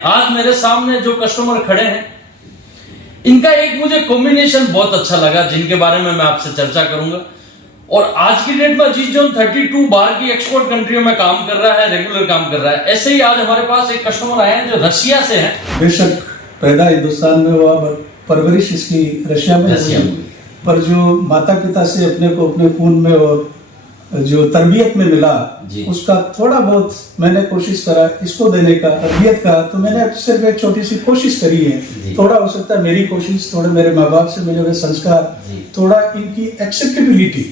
आज मेरे सामने जो कस्टमर खड़े हैं, इनका एक मुझे कॉम्बिनेशन बहुत अच्छा लगा, जिनके बारे में मैं आपसे चर्चा करूंगा। और आज की डेट में अजीत जोन 32 बाहर की एक्सपोर्ट कंट्रियों में काम कर रहा है, रेगुलर काम कर रहा है। ऐसे ही आज हमारे पास एक कस्टमर आए हैं जो रशिया से हैं। बेशक पैदा हिंदुस्तान में हुआ, परवरिश इसकी रशिया में हुई, पर जो माता पिता से अपने को अपने खून में और जो तरबियत में मिला, उसका थोड़ा बहुत मैंने कोशिश करा इसको देने का, तरबियत का। तो मैंने सिर्फ एक छोटी सी कोशिश करी है। थोड़ा हो सकता है मेरी कोशिश, थोड़े मेरे माँ बाप से मिले हुए संस्कार, थोड़ा इनकी एक्सेप्टेबिलिटी,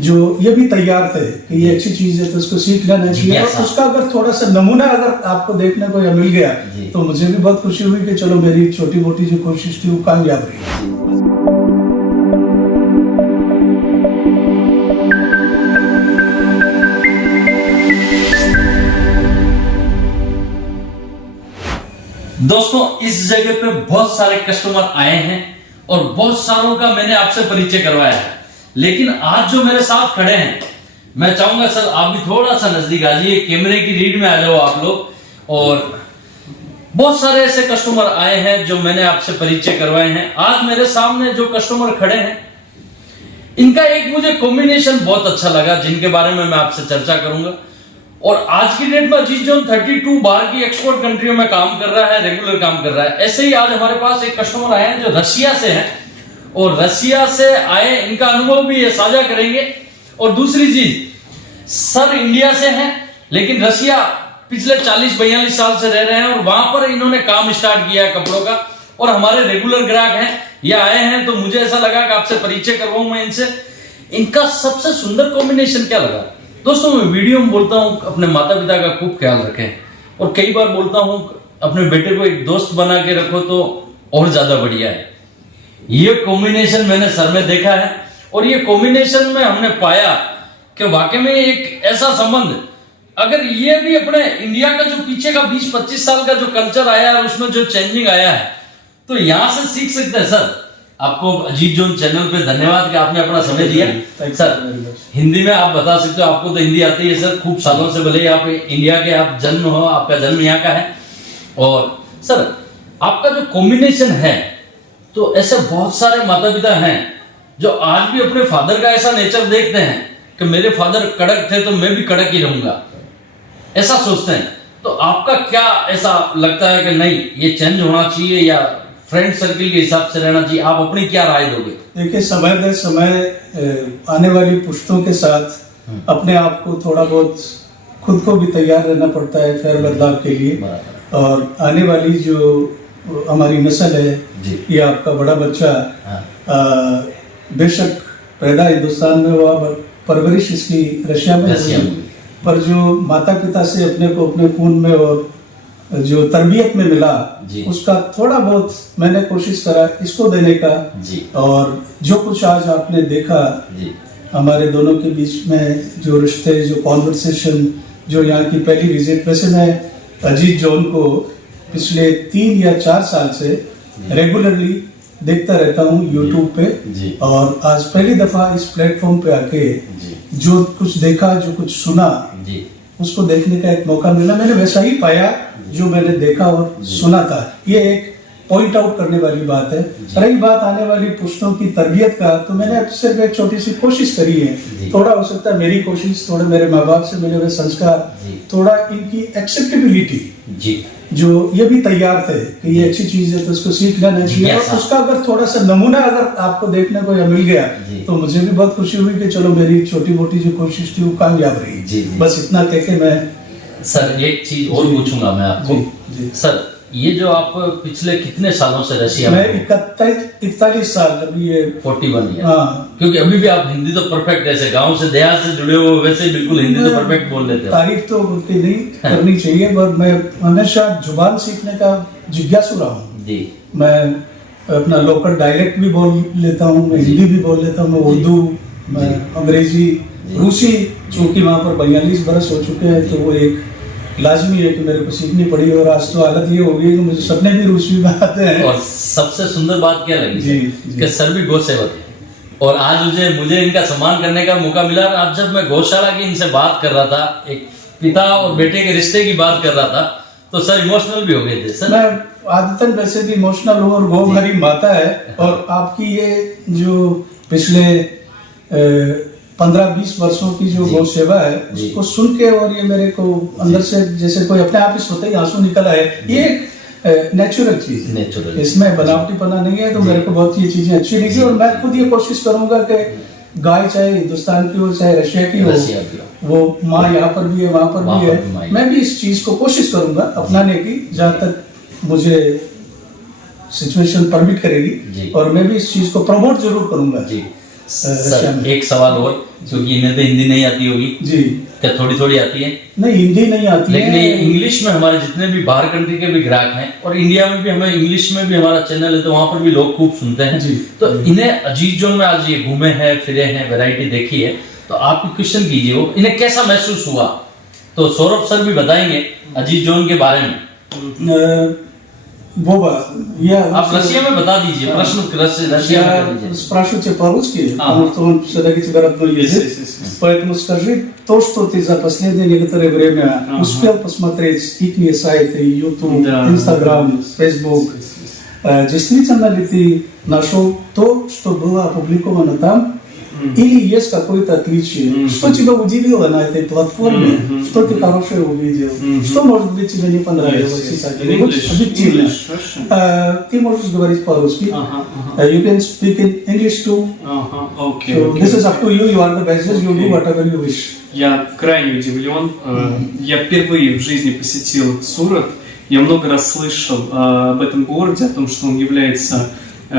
जो ये भी तैयार थे कि ये अच्छी चीज है तो उसको सीख लेना चाहिए, और उसका अगर थोड़ा सा नमूना अगर आपको देखने को मिल गया तो मुझे भी बहुत खुशी हुई कि चलो मेरी छोटी मोटी जो कोशिश थी वो कामयाब रही। दोस्तों, इस जगह पे बहुत सारे कस्टमर आए हैं और बहुत सारों का मैंने आपसे परिचय करवाया है, लेकिन आज जो मेरे साथ खड़े हैं, मैं चाहूंगा सर आप भी थोड़ा सा नजदीक आ जाइए, कैमरे की रीड में आ जाओ आप लोग। और बहुत सारे ऐसे कस्टमर आए हैं जो मैंने आपसे परिचय करवाए हैं। आज मेरे सामने जो कस्टमर खड़े हैं, इनका एक मुझे कॉम्बिनेशन बहुत अच्छा लगा, जिनके बारे में मैं आपसे चर्चा करूंगा। और आज की डेट में अजीत जोन 32 बाहर की एक्सपोर्ट कंट्रियों में काम कर रहा है, रेगुलर काम कर रहा है। ऐसे ही आज हमारे पास एक कस्टमर आए हैं जो रशिया से हैं, और रशिया से आए, इनका अनुभव भी ये साझा करेंगे। और दूसरी चीज, सर इंडिया से हैं लेकिन रशिया पिछले 40-42 साल से रह रहे हैं, और वहां पर इन्होंने काम स्टार्ट किया है कपड़ों का, और हमारे रेगुलर ग्राहक हैं, ये आए हैं। तो मुझे ऐसा लगा कि आपसे परिचय करवाऊं मैं इनसे। इनका सबसे सुंदर कॉम्बिनेशन क्या लगा दोस्तों, मैं वीडियो में बोलता हूं अपने माता पिता का खूब ख्याल रखें, और कई बार बोलता हूं अपने बेटे को एक दोस्त बना के रखो तो और ज्यादा बढ़िया है। ये कॉम्बिनेशन मैंने सर में देखा है, और ये कॉम्बिनेशन में हमने पाया कि वाकई में एक ऐसा संबंध, अगर ये भी अपने इंडिया का जो पीछे का 20-25 साल का जो कल्चर आया है, उसमें जो चेंजिंग आया है, तो यहां से सीख सकते हैं। सर आपको अजीत जोन चैनल पे धन्यवाद कि आपने अपना समय दिया। सर हिंदी में आप बता सकते हो, आपको तो हिंदी आती है सर, खूब सालों से, भले आप इंडिया के आप जन्म हो, आपका जन्म यहाँ का है। और सर आपका जो कॉम्बिनेशन है, तो ऐसे बहुत सारे माता पिता हैं जो आज भी अपने फादर का ऐसा नेचर देखते हैं कि मेरे फादर कड़क थे तो मैं भी कड़क ही रहूंगा, ऐसा सोचते हैं। तो आपका क्या ऐसा लगता है कि नहीं ये चेंज होना चाहिए, या फ्रेंड सर्किल के हिसाब से रहना चाहिए? आप अपनी क्या राय दोगे? देखिए, समय दर समय आने वाली पुश्तों के साथ अपने आप को थोड़ा बहुत खुद को भी तैयार रहना पड़ता है फेर बदलाव के लिए। और आने वाली जो हमारी नस्ल है, ये आपका बड़ा बच्चा, बेशक पैदा हिंदुस्तान में हुआ, परवरिश इसकी रशिया में हुई, पर जो माता पिता से अपने को अपने खून में और जो तरबियत में मिला, उसका थोड़ा बहुत मैंने कोशिश करा इसको देने का। और जो कुछ आज आपने देखा हमारे दोनों के बीच में, जो रिश्ते, जो कॉन्वर्सेशन, जो यहाँ की पहली विजिट, वैसे मैं अजीत जोन को पिछले 3 या 4 साल से रेगुलरली देखता रहता हूँ यूट्यूब पे, और आज पहली दफा इस प्लेटफॉर्म पे आके जो कुछ देखा, जो कुछ सुना, उसको देखने का एक मौका मिला। मैंने वैसा ही पाया जो मैंने देखा और सुना था। ये एक पॉइंट आउट करने वाली बात है। रही बात आने वाली पुश्तों की तरबियत का, तो मैंने सिर्फ एक छोटी सी कोशिश करी है। थोड़ा हो सकता है मेरी कोशिश, थोड़े मेरे माँ बाप से मिले हुए संस्कार, थोड़ा इनकी एक्सेप्टेबिलिटी, जो ये भी तैयार थे कि ये अच्छी चीज है तो उसको सीख लेना चाहिए, और उसका अगर थोड़ा सा नमूना अगर आपको देखने को मिल गया तो मुझे भी बहुत खुशी हुई कि चलो मेरी छोटी मोटी जो कोशिश थी वो कामयाब रही। बस इतना कह के मैं सर एक चीज और पूछूंगा मैं आपको। सर ये जो आप पिछले कितने सालों से रशिया में? मैं 41 साल, अभी ये 41 ईयर। क्योंकि अभी भी आप हिंदी तो परफेक्ट, ऐसे गांव से देहात से जुड़े हो वैसे बिल्कुल हिंदी तो परफेक्ट बोल लेते हो। तारीफ तो उतनी नहीं करनी चाहिए, पर मैं हमेशा जुबान सीखने का जिज्ञासु रहा हूँ जी। मैं अपना लोकल डायलेक्ट भी बोल लेता हूँ, मैं हिंदी भी बोल लेता हूँ, मैं उर्दू, मैं अंग्रेजी, रूसी, चूंकि वहाँ पर 42 बरस हो चुके हैं तो वो एक लाजमी है कि मेरे को सीखनी पड़ी। और आज तो हालत ये हो गई कि मुझे सपने भी रूसी में आते हैं। और सबसे सुंदर बात क्या लगी कि सर भी गौ सेवक है, और आज मुझे इनका सम्मान करने का मौका मिला। आज जब मैं गौशाला की इनसे बात कर रहा था, एक पिता और बेटे के रिश्ते की बात कर रहा था, तो सर इमोशनल भी हो गए थे सर। मैं आदतन वैसे भी इमोशनल हूँ और गौ हमारी माता है, और आपकी ये जो पिछले 15-20 वर्षों की जो गौ सेवा है उसको सुन के, और ये मेरे को अंदर से जैसे कोई अपने आप ही सोते ही आंसू निकल आए। ये एक नेचुरल चीज है, नेचुरल, इसमें बनावटीपना नहीं है। तो मेरे को बहुत ये चीजें अच्छी लगी, और मैं खुद ये कोशिश करूंगा कि गाय चाहे हिंदुस्तान की हो चाहे रशिया की हो, वो माँ यहाँ पर भी है वहां पर भी है। मैं भी इस चीज को कोशिश करूंगा अपनाने की, जहाँ तक मुझे सिचुएशन परमिट करेगी, और मैं भी इस चीज को प्रमोट जरूर करूंगा जी। सर एक सवाल और, क्योंकि इन्हें तो हिंदी नहीं आती होगी जी, क्या थोड़ी थोड़ी आती है? नहीं हिंदी नहीं आती लेकिन है, इंग्लिश में हमारे जितने भी बाहर कंट्री के भी ग्राहक हैं, और इंडिया में भी हमें इंग्लिश में भी हमारा चैनल है तो वहां पर भी लोग खूब सुनते हैं जी। तो इन्हें अजीज जोन में आज ये घूमे हैं फिरे हैं, वैरायटी देखी है, तो आप क्वेश्चन कीजिए वो इन्हें कैसा महसूस हुआ। तो सौरभ सर भी बताएंगे अजीज जोन के बारे में। वो बात आप रशिया में बता दीजिए प्रश्न, रशिया में कर दीजिए। Спрашивайте по-русски, потому что он все-таки тебе родной язык. Поэтому скажи то, что ты за последнее некоторое время успел посмотреть ихние сайты, YouTube, Instagram, Facebook. Действительно ли ты нашел то, что было опубликовано там? Или есть какое-то отличие? Что тебя удивило на этой платформе? Что ты хорошее увидел? Что, может быть, тебе не понравилось? Объективно. Ты можешь говорить по-русски. You can speak in English too. Okay, So this is up to you. You are the best. You do whatever you wish. Я крайне удивлен. Я впервые в жизни посетил Сурат. Я много раз слышал об этом городе, о том, что он является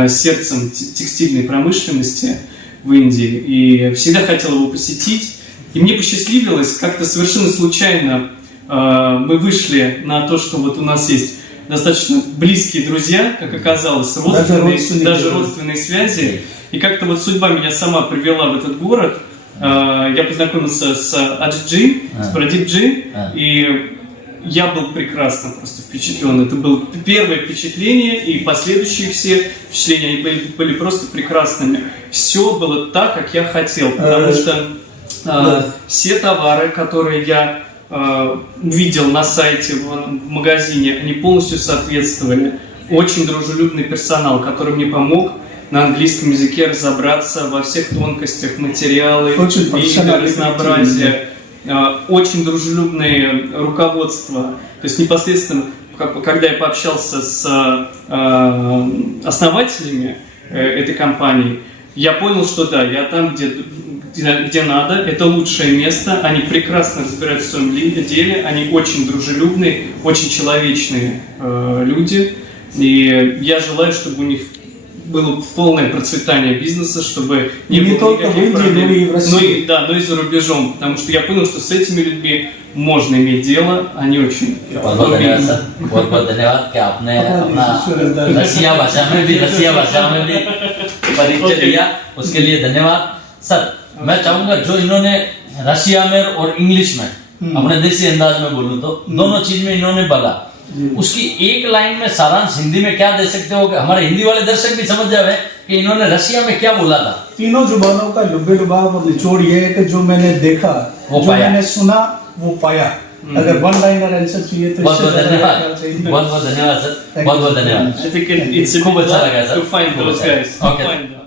сердцем текстильной промышленности в Индии, и всегда хотел его посетить. И мне посчастливилось, как-то совершенно случайно мы вышли на то, что вот у нас есть достаточно близкие друзья, как оказалось, даже родственные связи. И как-то вот судьба меня сама привела в этот город. Я познакомился с Аджи, с Прадипджи, и я был прекрасно просто впечатлен. Это было первое впечатление, и последующие все впечатления они были просто прекрасными. Все было так, как я хотел, потому что все товары, которые я увидел на сайте, в магазине, они полностью соответствовали. Очень дружелюбный персонал, который мне помог на английском языке разобраться во всех тонкостях, материалы, виды, разнообразия. Очень дружелюбное руководство. То есть непосредственно, когда я пообщался с основателями этой компании, я понял, что да, я там, где надо, это лучшее место, они прекрасно разбираются в своем деле, они очень дружелюбные, очень человечные люди, и я желаю, чтобы у них было полное процветание бизнеса, чтобы не было никаких проблем. Но и за рубежом, потому что я понял, что с этими людьми можно иметь дело, они очень बहुत-बहुत धन्यवाद कि आपने अपना रसिया भाषा में भी परिचय दिया, उसके लिए धन्यवाद सर। मैं चाहूंगा जो इन्होंने रशिया में और इंग्लिश में अपने देसी अंदाज में बोलूं तो दोनों चीज में इन्होंने बोला, उसकी एक लाइन में सारांश हिंदी में क्या दे सकते हो कि हमारे हिंदी वाले दर्शक भी समझ जाए कि इन्होंने रशिया में क्या बोला था? तीनों जुबानों का लुब्बे लुबाब और निचोड़ ये है कि जो मैंने देखा, जो मैंने सुना, वो पाया। अगर वन लाइनर आंसर चाहिए तो बहुत बहुत धन्यवाद, बहुत बहुत धन्यवाद सर, बहुत बहुत धन्यवाद। I think it's a खूब अच्छा लगा sir, to find those guys. Okay.